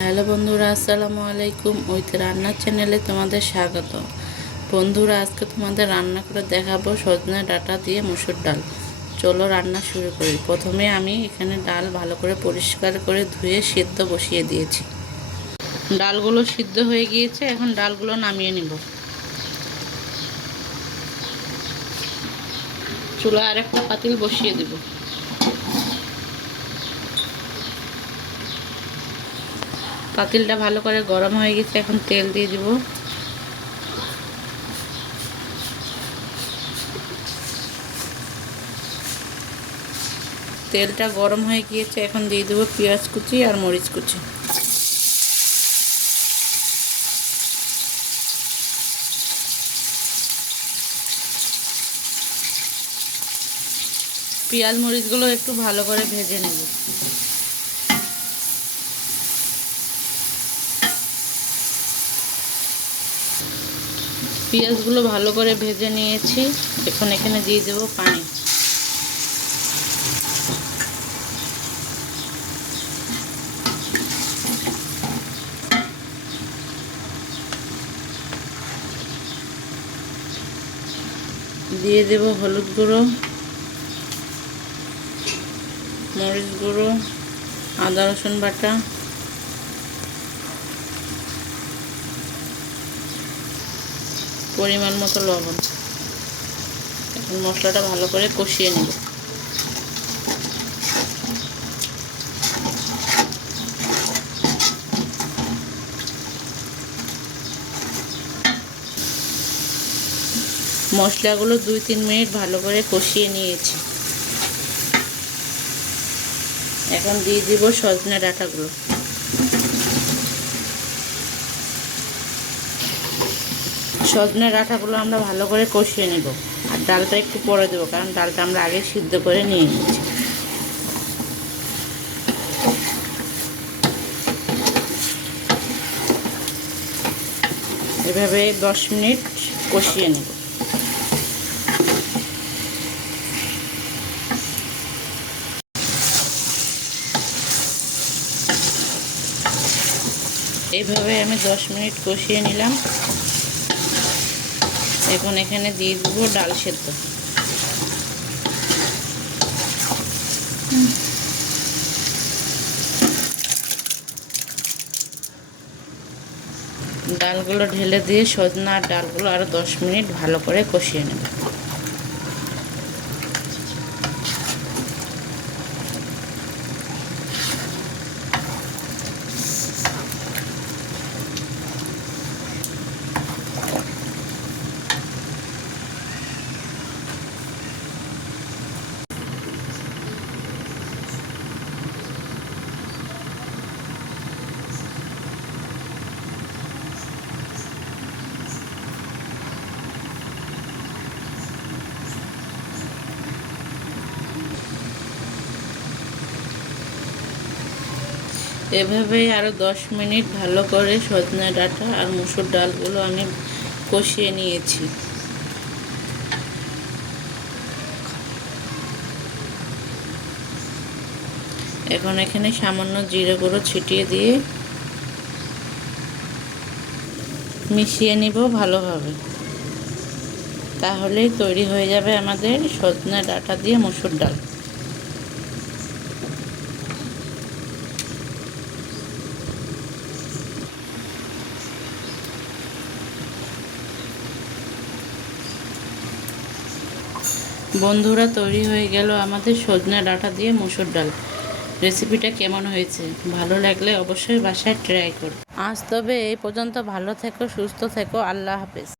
Hello বন্ধুরা, আসসালামু আলাইকুম। ওইতে রান্নার চ্যানেলে তোমাদের স্বাগত। বন্ধুরা, আজকে তোমাদের রান্না করে দেখাবো সজনে ডাঁটা দিয়ে মুসুর ডাল। চলো রান্না শুরু করি। প্রথমে আমি এখানে ডাল ভালো করে পরিষ্কার করে ধুয়ে সিদ্ধ বসিয়ে দিয়েছি। ডালগুলো সিদ্ধ হয়ে গিয়েছে, এখন ডালগুলো নামিয়ে নিব। চুলায় আরেকটা পাতিল বসিয়ে দেব। পাতিলটা ভালো করে গরম হয়ে গেছে, এখন তেল দিয়ে দিব। তেলটা গরম হয়ে গিয়েছে, এখন দিয়ে দেবো পেঁয়াজ কুচি আর মরিচ কুচি। পেঁয়াজ মরিচগুলো একটু ভালো করে ভেজে নেব। পেঁয়াজগুলো ভালো করে ভেজে নিয়েছি, এখন এখানে দিয়ে দেবো পানি। দিয়ে দেব হলুদ গুঁড়ো, মরিচ গুঁড়ো, আদা রসুন বাটা, পরিমাণ মতো লবণ। এখন মশলাটা ভালো করে কষিয়ে নেব। মশলাগুলো 2-3 মিনিট ভালো করে কষিয়ে নিয়েছি। এখন দিয়ে দিব সজনে ডাঁটাগুলো। সজনে ডাঁটাগুলো আমরা ভালো করে কষিয়ে নেব, আর ডালটা একটু পরে দেবো, কারণ ডালটা আমরা আগে সিদ্ধ করে নিয়ে নিয়েছি। এভাবে 10 মিনিট কষিয়ে নেব। এইভাবে আমি 10 মিনিট কষিয়ে নিলাম। এখন এখানে দিয়ে দেবো ডাল সেদ্ধ। ডালগুলো ঢেলে দিয়ে সজনা আর ডালগুলো আরও 10 মিনিট ভালো করে কষিয়ে নেব। এভাবেই আরও 10 মিনিট ভালো করে সজনে ডাঁটা আর মুসুর ডালগুলো আমি কষিয়ে নিয়েছি। এখন এখানে সামান্য জিরে গুঁড়ো ছিটিয়ে দিয়ে মিশিয়ে নিব ভালোভাবে। তাহলেই তৈরি হয়ে যাবে আমাদের সজনে ডাঁটা দিয়ে মুসুর ডাল। বন্ধুরা, তৈরি হয়ে গেল আমাদের সজনে ডাঁটা দিয়ে মুসুর ডাল। রেসিপিটা কেমন হয়েছে? ভালো লাগলে অবশ্যই বাসায় ট্রাই করো। আজ তবে এই পর্যন্ত। ভালো থেকো, সুস্থ থেকো। আল্লাহ হাফেজ।